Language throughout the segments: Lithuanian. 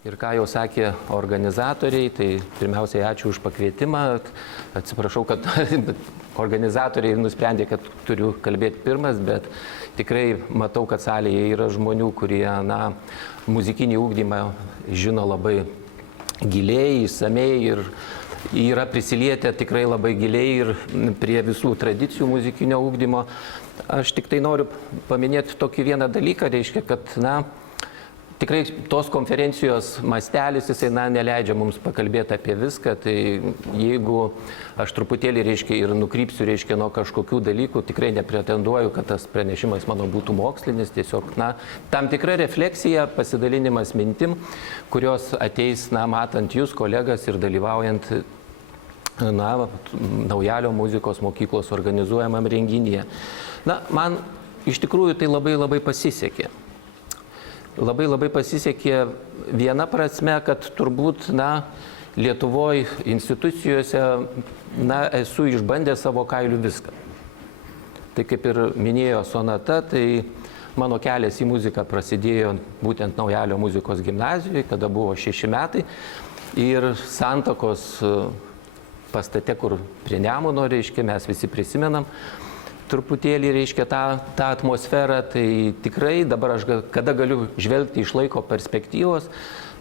Ir ką jau sakė organizatoriai, tai pirmiausiai ačiū už pakvietimą. Atsiprašau, kad organizatoriai nusprendė, kad turiu kalbėti pirmas, bet tikrai matau, kad salėje yra žmonių, kurie muzikinį ugdymą žino labai giliai, išsamei ir yra prisilietę tikrai labai giliai ir prie visų tradicijų muzikinio ugdymo. Aš tik tai noriu paminėti tokį vieną dalyką, reiškia, kad tikrai tos konferencijos mastelis, jisai neleidžia mums pakalbėti apie viską, tai jeigu aš truputėlį, reiškia, ir nukrypsiu, reiškia, nuo kažkokių dalykų, tikrai nepretenduoju, kad tas pranešimas mano būtų mokslinis, tiesiog, tam tikra refleksija, pasidalinimas mintim, kurios ateis, matant jūs, kolegas, ir dalyvaujant, Naujalio muzikos mokyklos organizuojamam renginyje. Man iš tikrųjų tai labai pasisekė. Labai pasisekė viena prasme, kad turbūt, Lietuvoje institucijose, esu išbandęs savo kailių viską. Tai kaip ir minėjo Sonata, tai mano kelias į muziką prasidėjo būtent Naujalio muzikos gimnazijoje, kada buvo 6 metai. Ir Santakos pastate, kur prie Nemuno, reiškia, mes visi prisimenam truputėlį, reiškia, tą atmosferą, tai tikrai dabar aš kada galiu žvelgti iš laiko perspektyvos,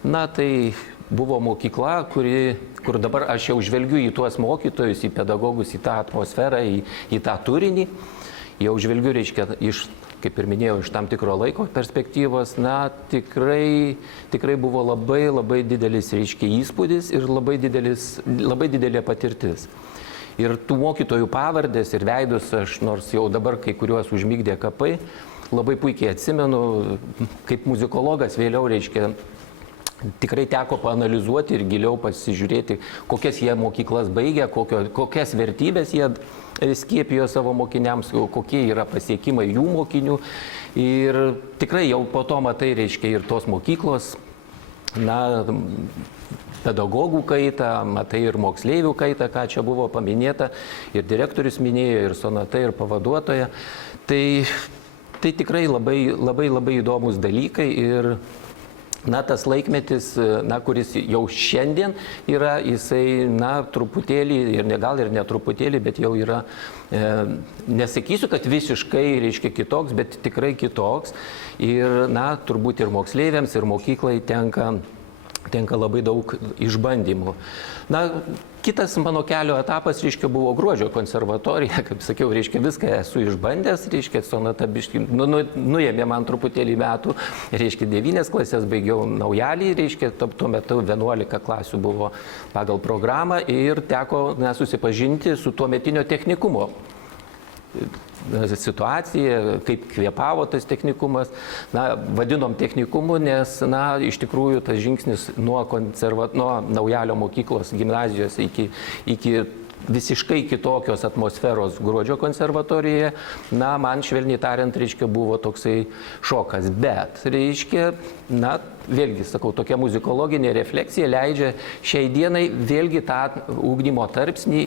tai buvo mokykla, kur dabar aš jau žvelgiu į tuos mokytojus, į pedagogus, į tą atmosferą, į tą turinį, jau žvelgiu, reiškia, kaip ir minėjau, iš tam tikro laiko perspektyvos, tikrai buvo labai didelis, reiškia, įspūdis ir labai didelė patirtis. Ir tų mokytojų pavardės ir veidus aš, nors jau dabar kai kuriuos užmigdė kapai, labai puikiai atsimenu, kaip muzikologas vėliau, reiškia, tikrai teko paanalizuoti ir giliau pasižiūrėti, kokias jie mokyklas baigė, kokias vertybės jie skiepijo savo mokiniams, kokie yra pasiekimai jų mokinių. Ir tikrai jau po to matai, reiškia, ir tos mokyklos, pedagogų kaitą, matai ir moksleivių kaitą, ką čia buvo paminėta, ir direktorius minėjo, ir Sonata, ir pavaduotoja. Tai tikrai labai įdomus dalykai ir tas laikmetis, kuris jau šiandien yra, jisai, truputėlį, gal ir netruputėlį, bet jau yra, nesakysiu, kad visiškai, reiškia, kitoks, bet tikrai kitoks. Ir, turbūt ir moksleiviams, ir mokyklai tenka labai daug išbandymų. Kitas mano kelio etapas, reiškia, buvo Gruodžio konservatorija, kaip sakiau, reiškia, viską esu išbandęs, reiškia, Sonata biškį, nuėmė man truputėlį metų, reiškia, 9 klasės baigiau Naujalį, reiškia, tuo metu 11 klasių buvo pagal programą ir teko susipažinti su tuometinio technikumo situacija, kaip kvėpavo tas technikumas, vadinom technikumu, nes, iš tikrųjų, tas žingsnis nuo Naujalio mokyklos gimnazijos iki visiškai kitokios atmosferos Gruodžio konservatorijoje, man, švelniai tariant, reiškia, buvo toksai šokas. Bet, reiškia, vėlgi, sakau, tokia muzikologinė refleksija leidžia šiai dienai vėlgi tą ugdymo tarpsnį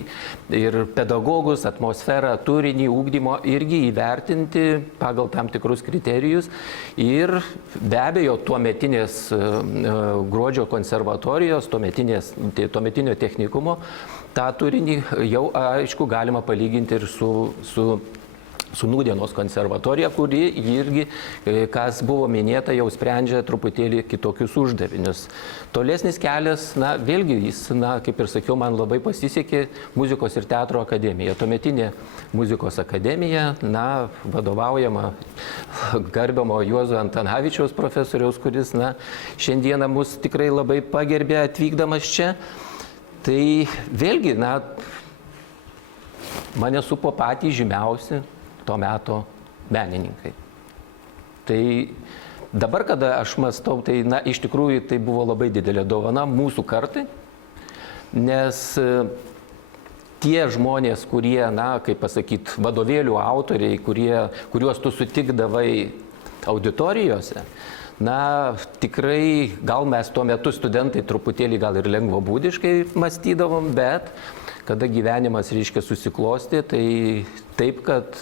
ir pedagogus, atmosferą, turinį ugdymo irgi įvertinti pagal tam tikrus kriterijus. Ir be abejo, tuometinės Gruodžio konservatorijos, tuometinio technikumo, tą turinį jau, aišku, galima palyginti ir su Nūdienos konservatorija, kuri irgi, kas buvo minėta, jau sprendžia truputėlį kitokius uždavinius. Tolesnis kelias, vėlgi, jis, kaip ir sakiau, man labai pasisekė Muzikos ir teatro akademija. Tuometinė Muzikos akademija, vadovaujama garbiamo Juozo Antanavičiaus profesoriaus, kuris, šiandieną mus tikrai labai pagerbė atvykdamas čia. Tai vėlgi, mane supo patys žymiausi to meto menininkai. Tai dabar, kada aš mąstau, tai, iš tikrųjų, tai buvo labai didelė dovana mūsų kartai, nes tie žmonės, kurie, kaip pasakyti, vadovėlių autoriai, kuriuos tu sutikdavai auditorijose, tikrai, gal mes tuo metu studentai truputėlį gal ir lengvabūdiškai mąstydavom, bet kada gyvenimas, reiškia, susiklosti, tai taip, kad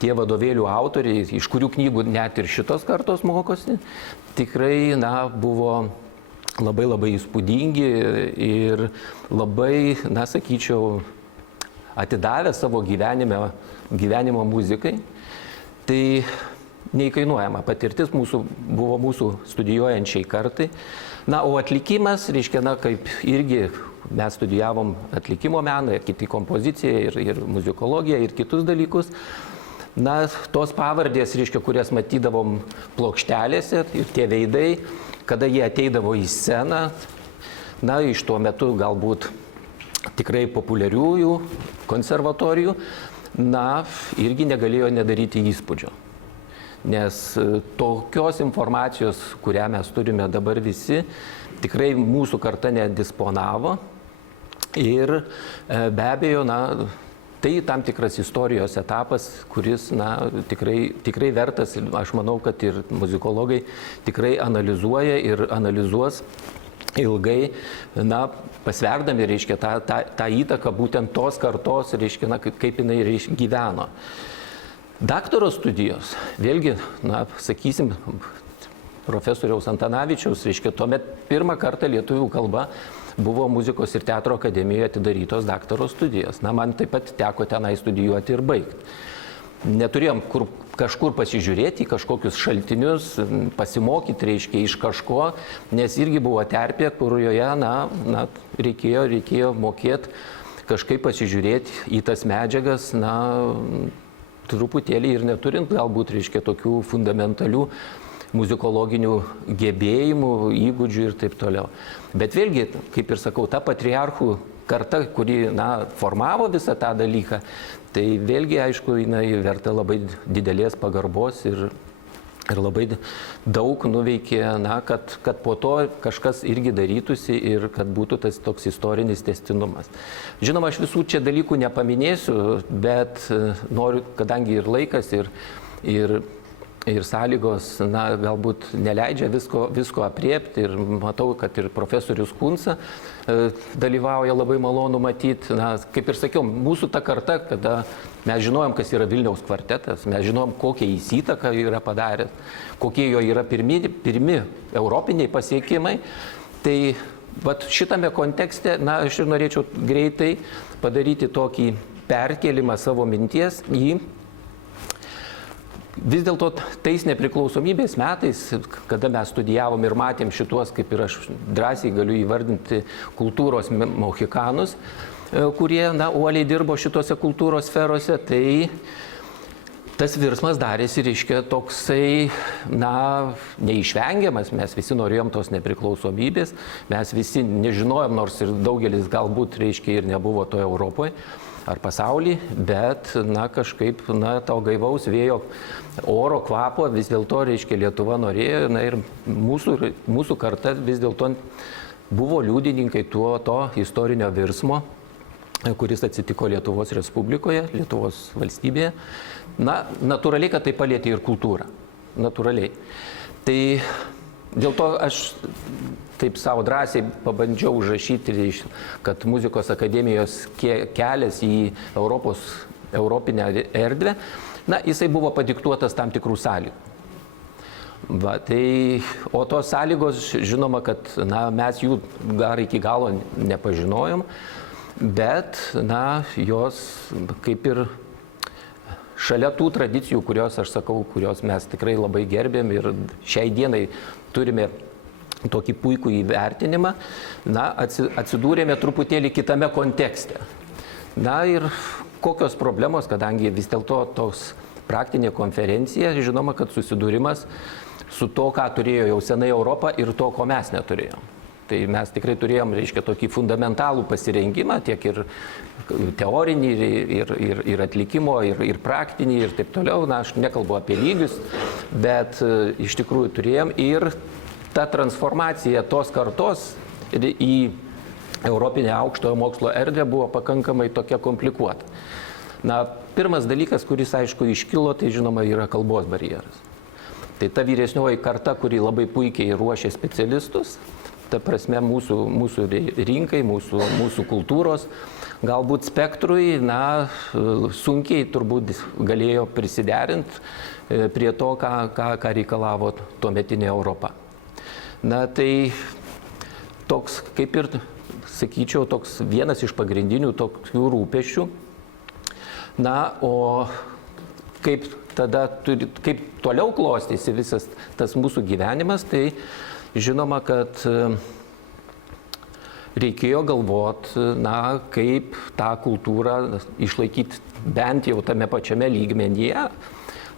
tie vadovėlių autoriai, iš kurių knygų net ir šitos kartos mokosi, tikrai, buvo labai įspūdingi ir labai, na, sakyčiau, atidavę savo gyvenimo muzikai. Tai neįkainuojama patirtis buvo mūsų studijuojančiai kartai. Na, o atlikimas, reiškia, na, kaip irgi mes studijavom atlikimo meną, kiti kompoziciją ir muzikologiją ir kitus dalykus. Na, tos pavardės, reiškia, kurias matydavom plokštelėse ir tie veidai, kada jie ateidavo į sceną, na, iš tuo metu galbūt tikrai populiariųjų konservatorijų, na, irgi negalėjo nedaryti įspūdžio. Nes tokios informacijos, kurią mes turime dabar visi, tikrai mūsų karta nedisponavo ir be abejo, na, tai tam tikras istorijos etapas, kuris, na, tikrai vertas, aš manau, kad ir muzikologai tikrai analizuoja ir analizuos ilgai, na, pasverdami, reiškia, tą įtaką būtent tos kartos, reiškia, na, kaip jinai gyveno. Daktaro studijos, vėlgi, na, sakysim, profesoriaus Antanavičiaus, reiškia, tuomet pirmą kartą lietuvių kalba buvo Muzikos ir teatro akademijoje atidarytos daktaro studijos. Na, man taip pat teko tenai studijuoti ir baigti. Neturėjom kažkur pasižiūrėti į kažkokius šaltinius, pasimokyti, reiškia, iš kažko, nes irgi buvo terpė, kurioje, na, reikėjo mokėti kažkaip pasižiūrėti į tas medžiagas, na, truputėlį ir neturint galbūt, reiškia, tokių fundamentalių muzikologinių gebėjimų, įgūdžių ir taip toliau. Bet vėlgi, kaip ir sakau, ta patriarchų karta, kuri, na, formavo visą tą dalyką, tai vėlgi, aišku, jinai verta labai didelės pagarbos ir labai daug nuveikė, na, kad po to kažkas irgi darytųsi ir kad būtų tas toks istorinis tęstinumas. Žinoma, aš visų čia dalykų nepaminėsiu, bet noriu, kadangi ir laikas, ir sąlygos, na, galbūt neleidžia visko apriepti ir matau, kad ir profesorius Kunca dalyvauja, labai malonu matyti. Na, kaip ir sakiau, mūsų ta karta, kada mes žinojom, kas yra Vilniaus kvartetas, mes žinojom, kokią jis įtaką yra padaręs, kokie jo yra pirmi europiniai pasiekimai, tai vat šitame kontekste, na, aš ir norėčiau greitai padaryti tokį perkelimą savo minties į vis dėlto tais nepriklausomybės metais, kada mes studijavom ir matėm šituos, kaip ir aš drąsiai galiu įvardinti, kultūros mohikanus, kurie, na, uoliai dirbo šitose kultūros sferose, tai tas virsmas darėsi, reiškia, toksai, na, neišvengiamas, mes visi norėjom tos nepriklausomybės, mes visi nežinojom, nors ir daugelis galbūt, reiškia, ir nebuvo to Europoje ar pasaulyje, bet, na, kažkaip, na, to gaivaus vėjo oro kvapo vis dėlto, reiškia, Lietuva norėjo, na, ir mūsų karta vis dėlto buvo liudininkai to istorinio virsmo, kuris atsitiko Lietuvos Respublikoje, Lietuvos valstybėje. Na, natūraliai, kad tai palietė ir kultūrą. Natūraliai. Tai dėl to aš taip savo drąsiai pabandžiau užrašyti, kad Muzikos akademijos kelias į europinę erdvę, na, jisai buvo padiktuotas tam tikrų sąlygų. Va, tai, o tos sąlygos, žinoma, kad, na, mes jų dar iki galo nepažinojom, bet, na, jos kaip ir šalia tų tradicijų, kurios, aš sakau, kurios mes tikrai labai gerbėm ir šiai dienai turime tokį puikų įvertinimą, na, atsidūrėme truputėlį kitame kontekste. Na ir kokios problemos, kadangi vis dėlto toks praktinė konferencija, žinoma, kad susidūrimas su to, ką turėjo jau senai Europą ir to, ko mes neturėjom. Tai mes tikrai turėjom, reiškia, tokį fundamentalų pasirengimą, tiek ir teorinį, ir atlikimo, ir praktinį, ir taip toliau. Na, aš nekalbu apie lygius, bet iš tikrųjų turėjom ir ta transformacija tos kartos į europinę aukštojo mokslo erdvę buvo pakankamai tokia komplikuota. Na, pirmas dalykas, kuris, aišku, iškilo, tai žinoma yra kalbos barjeras. Tai ta vyresnioji karta, kuri labai puikiai ruošė specialistus, ta prasme mūsų rinkai, mūsų kultūros, galbūt spektrui, na, sunkiai turbūt galėjo prisiderinti prie to, ką reikalavo tuometinė Europa. Na, tai toks, kaip ir, sakyčiau, toks vienas iš pagrindinių tokių rūpesčių. Na, o kaip toliau klostysi visas tas mūsų gyvenimas, tai žinoma, kad reikėjo galvoti, na, kaip tą kultūrą išlaikyti bent jau tame pačiame lygmenyje,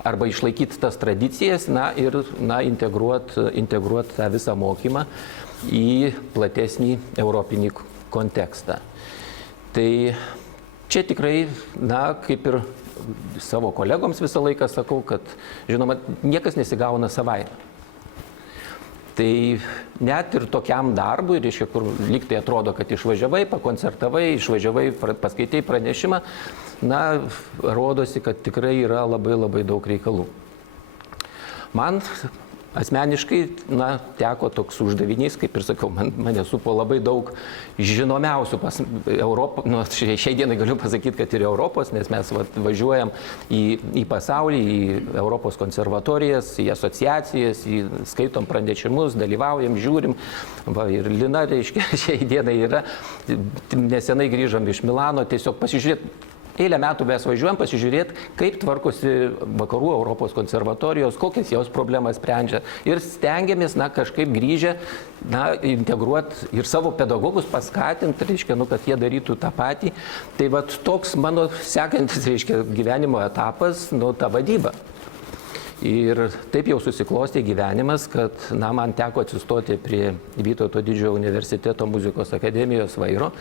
arba išlaikyti tas tradicijas, na, ir integruoti tą visą mokymą į platesnį europinį kontekstą. Tai čia tikrai, na, kaip ir savo kolegoms visą laiką sakau, kad, žinoma, niekas nesigauna savaime. Tai net ir tokiam darbui, reiškia, kur lyg tai atrodo, kad išvažiavai, pakoncertavai, išvažiavai, paskaitai pranešimą, na, rodosi, kad tikrai yra labai labai daug reikalų. Man asmeniškai, na, teko toks uždavinys, kaip ir sakiau, mane supo labai daug žinomiausių Europos, nu, šiai dienai galiu pasakyti, kad ir Europos, nes mes važiuojam į pasaulį, į Europos konservatorijas, į asociacijas, skaitom pranešimus, dalyvaujam, žiūrim. Va, ir Lina, reiškia, šiai dienai yra, nesenai grįžom iš Milano, tiesiog pasižiūrėti. Eilę metų mes važiuojam pasižiūrėti, kaip tvarkosi vakarų Europos konservatorijos, kokias jos problemas sprendžia. Ir stengiamės, na, kažkaip grįžę, na, integruoti ir savo pedagogus paskatinti, reiškia, nu, kad jie darytų tą patį. Tai vat toks mano sekantis, reiškia, gyvenimo etapas, nu, ta vadyba. Ir taip jau susiklostė gyvenimas, kad, na, man teko atsistoti prie Vytauto Didžiojo universiteto muzikos akademijos vairo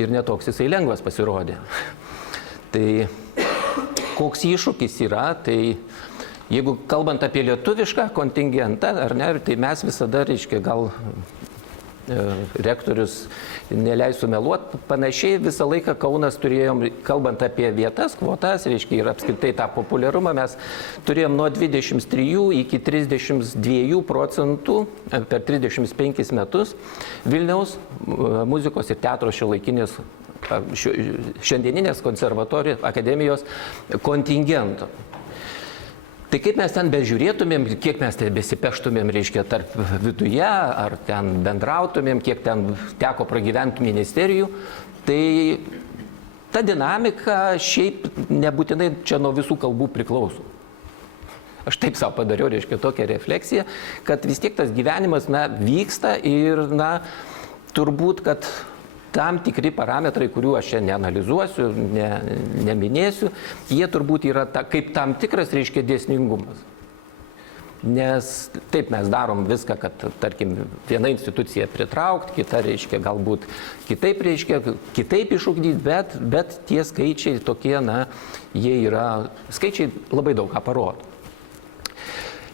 ir netoks jisai lengvas pasirodė. Tai koks iššūkis yra, tai jeigu kalbant apie lietuvišką kontingentą, ar ne, tai mes visada, reiškia, gal rektorius neleis sumeluoti, panašiai visą laiką Kaunas turėjom, kalbant apie vietas, kvotas, reiškia, ir apskritai tą populiarumą, mes turėjom nuo 23 iki 32% per 35 metus Vilniaus muzikos ir teatro šiandieninės konservatorijos akademijos kontingento. Tai kaip mes ten bežiūrėtumėm, kiek mes ten besipeštumėm, reiškia, tarp viduje, ar ten bendrautumėm, kiek ten teko pragyventi ministerijų, tai ta dinamika šiaip nebūtinai čia nuo visų kalbų priklauso. Aš taip savo padariau, reiškia, tokią refleksiją, kad vis tiek tas gyvenimas, na, vyksta ir, na, turbūt, kad tam tikri parametrai, kurių aš čia neanalizuosiu, neminėsiu, jie turbūt yra kaip tam tikras, reiškia, dėsningumas. Nes taip mes darom viską, kad, tarkim, viena institucija pritraukti, kita, reiškia, galbūt kitaip, reiškia, kitaip išugdyti, bet tie skaičiai tokie, na, jie yra, skaičiai labai daug ką parodo.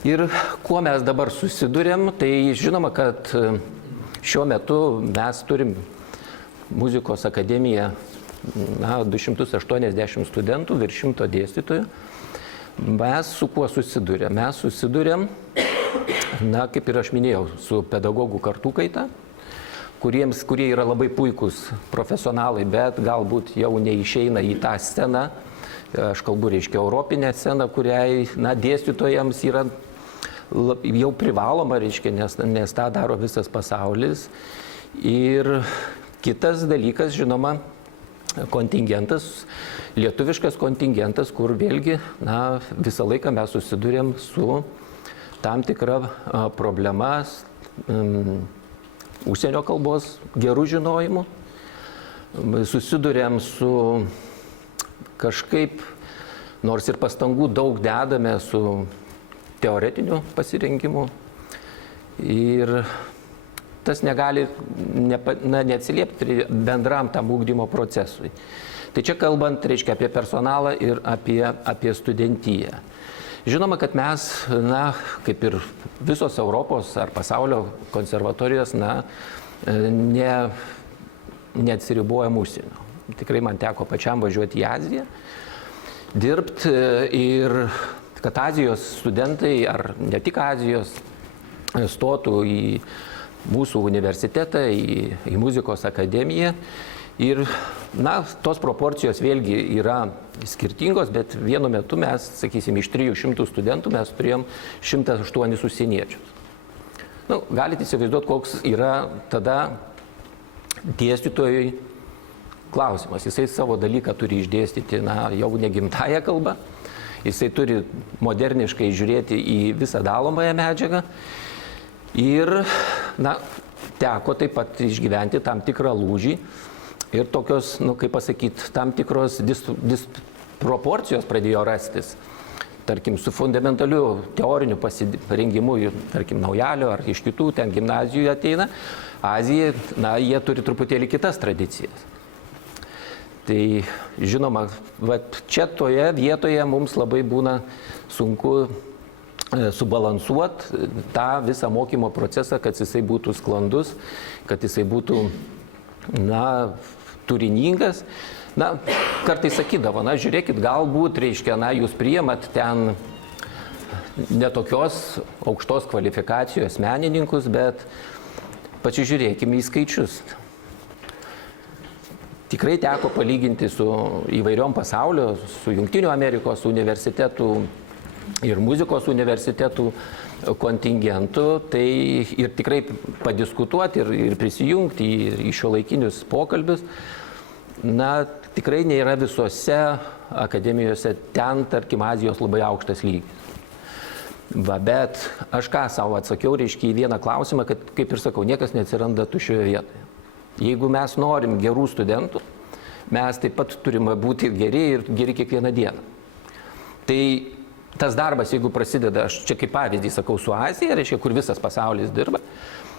Ir kuo mes dabar susidurėm, tai žinoma, kad šiuo metu mes turim muzikos akademija, na, 280 studentų, virš 100 dėstytojų. Mes su kuo susidurėm? Mes susidurėm, na, kaip ir aš minėjau, su pedagogų kartų kaita, kurie yra labai puikūs profesionalai, bet galbūt jau neišeina į tą sceną. Aš kalbu, reiškia, europinę sceną, kuriai, na, dėstytojams yra jau privaloma, reiškia, nes tą daro visas pasaulis. Ir kitas dalykas, žinoma, kontingentas, lietuviškas kontingentas, kur vėlgi, na, visą laiką mes susidurėm su tam tikra problema užsienio kalbos gerų žinojimų. Susidurėm su kažkaip, nors ir pastangų daug dedame su teoretiniu pasirinkimu. Ir tas negali neatsiliepti bendram tam ugdymo procesui. Tai čia kalbant, reiškia, apie personalą ir apie studentiją. Žinoma, kad mes, na, kaip ir visos Europos ar pasaulio konservatorijos, na, neatsiribuojam užsienio. Tikrai man teko pačiam važiuoti į Aziją, dirbti ir kad Azijos studentai, ar ne tik Azijos, stotų į mūsų universitetą, į muzikos akademiją. Ir, na, tos proporcijos vėlgi yra skirtingos, bet vienu metu mes, sakysim, iš 300 studentų mes turėjom 108 užsieniečius. Nu, galite įsivaizduoti, koks yra tada dėstytojui klausimas. Jisai savo dalyką turi išdėstyti, jau negimtąją kalbą. Jisai turi moderniškai žiūrėti į visą dalomąją medžiagą. Ir, teko taip pat išgyventi tam tikrą lūžį. Ir tokios, kaip pasakyti, tam tikros disproporcijos pradėjo rastis. Tarkim, su fundamentaliu teoriniu pasirengimu, tarkim, Naujalio ar iš kitų ten gimnazijų ateina, Azija, jie turi truputėlį kitas tradicijas. Tai, žinoma, čia toje vietoje mums labai būna sunku subalansuoti tą visą mokymo procesą, kad jisai būtų sklandus, kad jisai būtų, turiningas. Kartais sakydavo, žiūrėkit, galbūt, jūs priimat ten netokios aukštos kvalifikacijos menininkus, bet pasižiūrėkime į skaičius. Tikrai teko palyginti su įvairiom pasaulio, su Jungtinių Amerikos universitetų ir muzikos universitetų kontingentu, tai ir tikrai padiskutuoti ir prisijungti į šiuolaikinius pokalbius. Tikrai nėra visose akademijose ten, tarkim, Azijos labai aukštas lygis. Bet aš ką savo atsakiau, į vieną klausimą, kad, kaip ir sakau, niekas neatsiranda tuščioje vietoje. Jeigu mes norim gerų studentų, mes taip pat turime būti geri ir geri kiekvieną dieną. Tai tas darbas, jeigu prasideda, aš čia kaip pavyzdį sakau, su Azija, kur visas pasaulis dirba,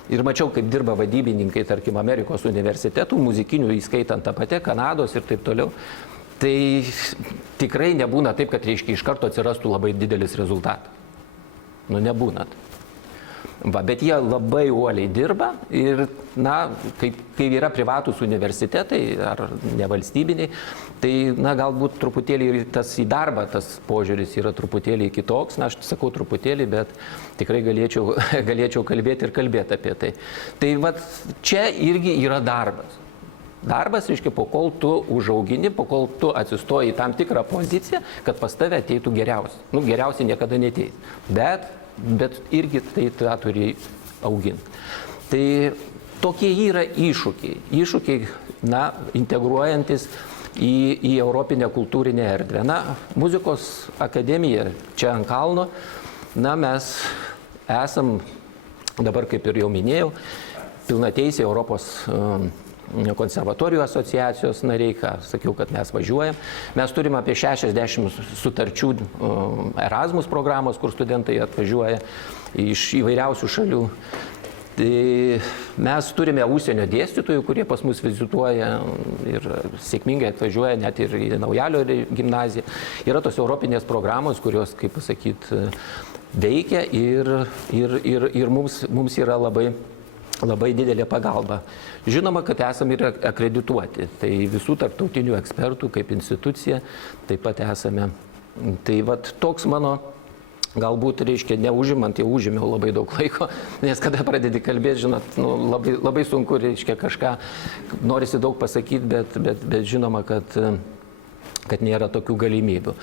ir mačiau, kaip dirba vadybininkai, tarkim, Amerikos universitetų, muzikinių, įskaitant tą patį, Kanados ir taip toliau, tai tikrai nebūna taip, kad, iš karto atsirastų labai didelis rezultatas. Nebūna. Bet jie labai uoliai dirba ir, kai yra privatus universitetai ar nevalstybiniai, tai, galbūt truputėlį tas į darbą, tas požiūris yra truputėlį kitoks. Aš sakau truputėlį, bet tikrai galėčiau kalbėti ir kalbėti apie tai. Tai čia irgi yra darbas. Darbas, po kol tu užaugini, po kol tu atsistoji į tam tikrą poziciją, kad pas tave ateitų geriausiai. Geriausiai niekada neteis. Bet irgi tai tą turi auginti. Tai tokie yra iššūkiai. Iššūkiai, integruojantis į europinę kultūrinę erdvę. Muzikos akademija čia ant kalno, mes esam, dabar kaip ir jau minėjau, pilnateisiai Europos konservatorijų asociacijos nariai, sakiau, kad mes važiuojam. Mes turime apie 60 sutarčių Erasmus programos, kur studentai atvažiuoja iš įvairiausių šalių. Tai mes turime užsienio dėstytojų, kurie pas mus vizituoja ir sėkmingai atvažiuoja net ir į Naujalio gimnaziją. Yra tos europinės programos, kurios, kaip pasakyti, veikia ir mums yra labai didelė pagalba. Žinoma, kad esame ir akredituoti. Tai visų tarptautinių ekspertų kaip institucija taip pat esame. Tai toks mano, galbūt, neužimant, jau užėmiau labai daug laiko, nes kada pradedi kalbėti, žinot, labai sunku, kažką norisi daug pasakyti, bet žinoma, kad nėra tokių galimybių.